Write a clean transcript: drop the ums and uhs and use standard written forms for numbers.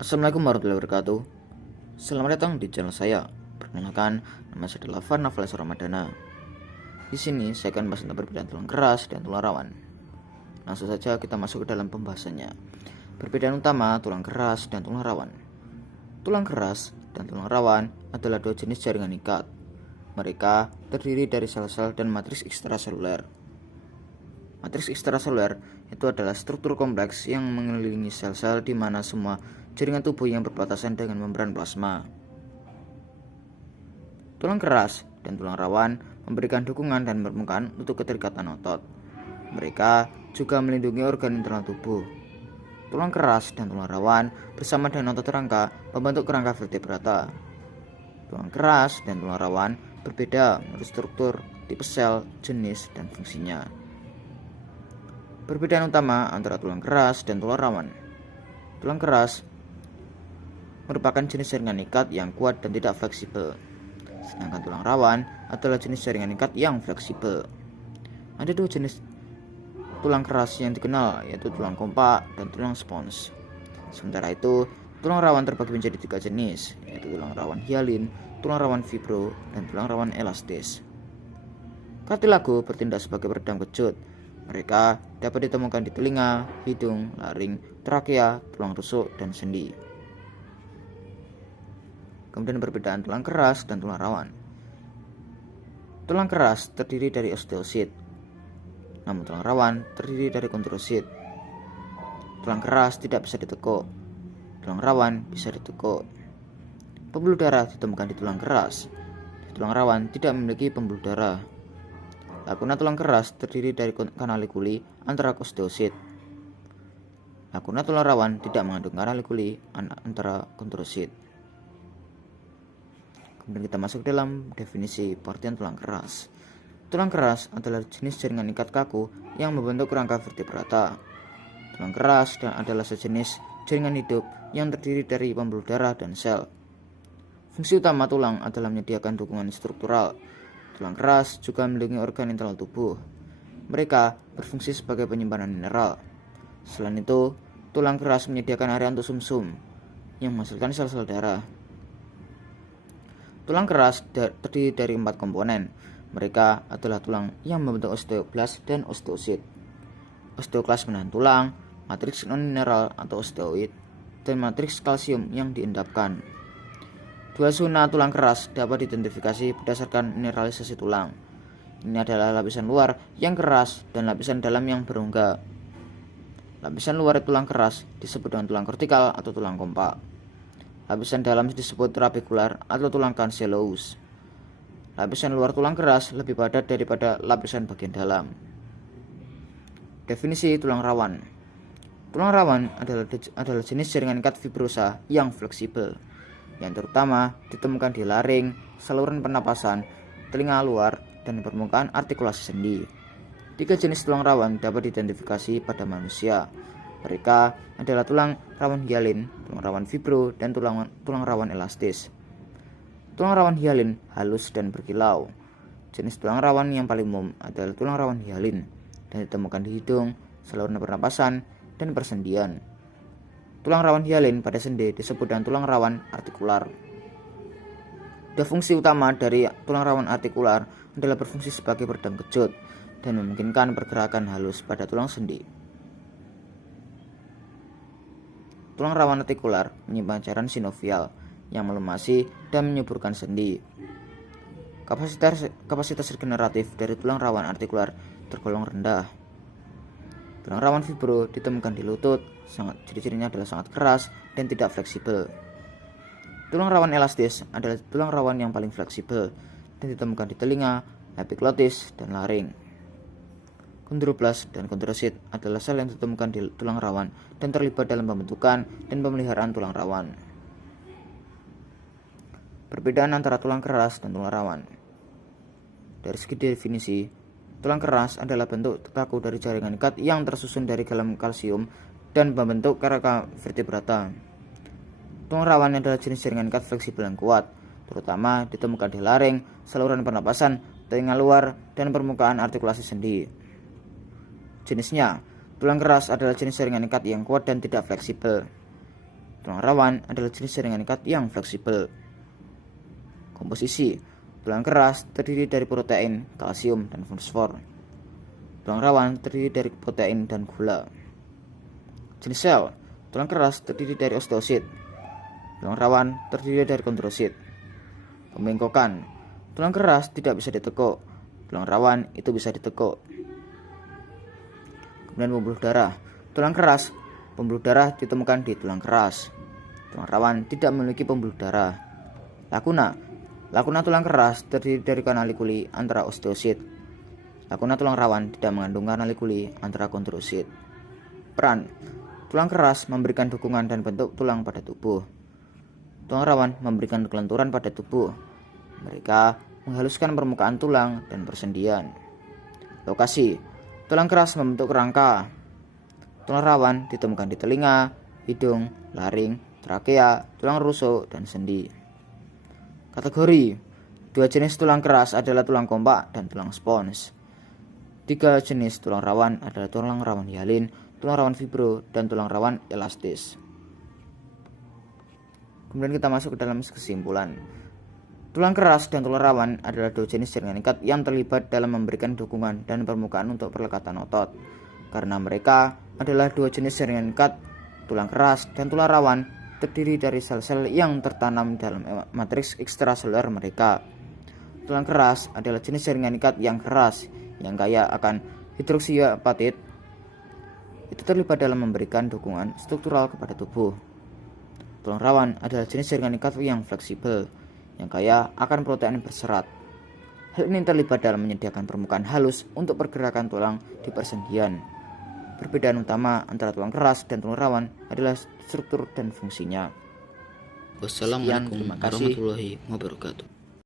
Assalamualaikum warahmatullahi wabarakatuh. Selamat datang di channel saya. Perkenalkan, nama saya adalah Farna Valesa Ramadana. Di sini saya akan bahas tentang perbedaan tulang keras dan tulang rawan. Langsung saja kita masuk ke dalam pembahasannya. Perbedaan utama tulang keras dan tulang rawan. Tulang keras dan tulang rawan adalah dua jenis jaringan ikat. Mereka terdiri dari sel-sel dan matriks ekstraseluler. Matriks ekstraseluler itu adalah struktur kompleks yang mengelilingi sel-sel di mana semua jaringan tubuh yang berbatasan dengan membran plasma. Tulang keras dan tulang rawan memberikan dukungan dan permukaan untuk keterikatan otot. Mereka juga melindungi organ internal tubuh. Tulang keras dan tulang rawan bersama dengan otot rangka membentuk kerangka vertebrata. Tulang keras dan tulang rawan berbeda menurut struktur, tipe sel, jenis, dan fungsinya. Perbedaan utama antara tulang keras dan tulang rawan. Tulang keras merupakan jenis jaringan ikat yang kuat dan tidak fleksibel. Sedangkan tulang rawan adalah jenis jaringan ikat yang fleksibel. Ada dua jenis tulang keras yang dikenal, yaitu tulang kompak dan tulang spons. Sementara itu, tulang rawan terbagi menjadi tiga jenis, yaitu tulang rawan hialin, tulang rawan fibro, dan tulang rawan elastis. Kartilago bertindak sebagai peredam kejut. Mereka dapat ditemukan di telinga, hidung, laring, trakea, tulang rusuk, dan sendi. Kemudian perbedaan tulang keras dan tulang rawan. Tulang keras terdiri dari osteosit, namun tulang rawan terdiri dari kondrosit. Tulang keras tidak bisa ditekuk, tulang rawan bisa ditekuk. Pembuluh darah ditemukan di tulang keras. Di tulang rawan tidak memiliki pembuluh darah. Lakuna tulang keras terdiri dari kanalikuli antara osteosit. Lakuna tulang rawan tidak mengandung kanalikuli antara kondrosit. Kemudian kita masuk dalam definisi pengertian tulang keras. Tulang keras adalah jenis jaringan ikat kaku yang membentuk kerangka vertebrata. Tulang keras adalah sejenis jaringan hidup yang terdiri dari pembuluh darah dan sel. Fungsi utama tulang adalah menyediakan dukungan struktural. Tulang keras juga melindungi organ internal tubuh. Mereka berfungsi sebagai penyimpanan mineral. Selain itu, tulang keras menyediakan area untuk sumsum yang menghasilkan sel-sel darah. Tulang keras terdiri dari 4 komponen. Mereka adalah tulang yang membentuk osteoblas dan osteosit. Osteoklas menahan tulang, matriks non-mineral atau osteoid, dan matriks kalsium yang diendapkan. Dua zona tulang keras dapat diidentifikasi berdasarkan mineralisasi tulang. Ini adalah lapisan luar yang keras dan lapisan dalam yang berongga. Lapisan luar tulang keras disebut dengan tulang kortikal atau tulang kompak. Lapisan dalam disebut trabekular atau tulang cancellous. Lapisan luar tulang keras lebih padat daripada lapisan bagian dalam. Definisi tulang rawan. Tulang rawan adalah jenis jaringan ikat fibrosa yang fleksibel, yang terutama ditemukan di laring, saluran pernapasan, telinga luar, dan permukaan artikulasi sendi. 3 jenis tulang rawan dapat diidentifikasi pada manusia. Mereka adalah tulang rawan hialin, tulang rawan fibro, dan tulang rawan elastis. Tulang rawan hialin halus dan berkilau. Jenis tulang rawan yang paling umum adalah tulang rawan hialin dan ditemukan di hidung, saluran pernapasan, dan persendian. Tulang rawan hialin pada sendi disebut dengan tulang rawan artikular. Fungsi utama dari tulang rawan artikular adalah berfungsi sebagai peredam kejut dan memungkinkan pergerakan halus pada tulang sendi. Tulang rawan artikular menyimpan cairan sinovial yang melumasi dan menyuburkan sendi. Kapasitas regeneratif dari tulang rawan artikular tergolong rendah. Tulang rawan fibro ditemukan di lutut, ciri-cirinya adalah sangat keras dan tidak fleksibel. Tulang rawan elastis adalah tulang rawan yang paling fleksibel dan ditemukan di telinga, epiglotis, dan laring. Kondroblas dan kondrosit adalah sel yang ditemukan di tulang rawan dan terlibat dalam pembentukan dan pemeliharaan tulang rawan. Perbedaan antara tulang keras dan tulang rawan. Dari segi definisi, tulang keras adalah bentuk kaku dari jaringan ikat yang tersusun dari galam kalsium dan membentuk kerangka vertebrata. Tulang rawan adalah jenis jaringan ikat fleksibel yang kuat, terutama ditemukan di laring, saluran pernapasan, telinga luar, dan permukaan artikulasi sendi. Jenisnya, tulang keras adalah jenis jaringan ikat yang kuat dan tidak fleksibel. Tulang rawan adalah jenis jaringan ikat yang fleksibel. Komposisi: tulang keras terdiri dari protein, kalsium, dan fosfor. Tulang rawan terdiri dari protein dan gula. Jenis sel: tulang keras terdiri dari osteosit. Tulang rawan terdiri dari kondrosit. Pembengkokan: tulang keras tidak bisa ditekuk, tulang rawan itu bisa ditekuk. Kemudian pembuluh darah: tulang keras, pembuluh darah ditemukan di tulang keras. Tulang rawan tidak memiliki pembuluh darah. Lakuna tulang keras terdiri dari kanali kuli antara osteosit. Lakuna tulang rawan tidak mengandung kanali kuli antara kondrosit. Peran: tulang keras memberikan dukungan dan bentuk tulang pada tubuh. Tulang rawan memberikan kelenturan pada tubuh. Mereka menghaluskan permukaan tulang dan persendian. Lokasi: tulang keras membentuk kerangka. Tulang rawan ditemukan di telinga, hidung, laring, trakea, tulang rusuk, dan sendi. Kategori: dua jenis tulang keras adalah tulang kompak dan tulang spons. Tiga jenis tulang rawan adalah tulang rawan hialin, tulang rawan fibro, dan tulang rawan elastis. Kemudian kita masuk ke dalam kesimpulan. Tulang keras dan tulang rawan adalah dua jenis jaringan ikat yang terlibat dalam memberikan dukungan dan permukaan untuk perlekatan otot. Karena mereka adalah dua jenis jaringan ikat, tulang keras dan tulang rawan terdiri dari sel-sel yang tertanam dalam matriks ekstraseluler mereka. Tulang keras adalah jenis jaringan ikat yang keras yang kaya akan hidroksiapatit. Itu terlibat dalam memberikan dukungan struktural kepada tubuh. Tulang rawan adalah jenis jaringan ikat yang fleksibel yang kaya akan protein berserat. Hal ini terlibat dalam menyediakan permukaan halus untuk pergerakan tulang di persendian. Perbedaan utama antara tulang keras dan tulang rawan adalah struktur dan fungsinya. Wassalamualaikum warahmatullahi wabarakatuh.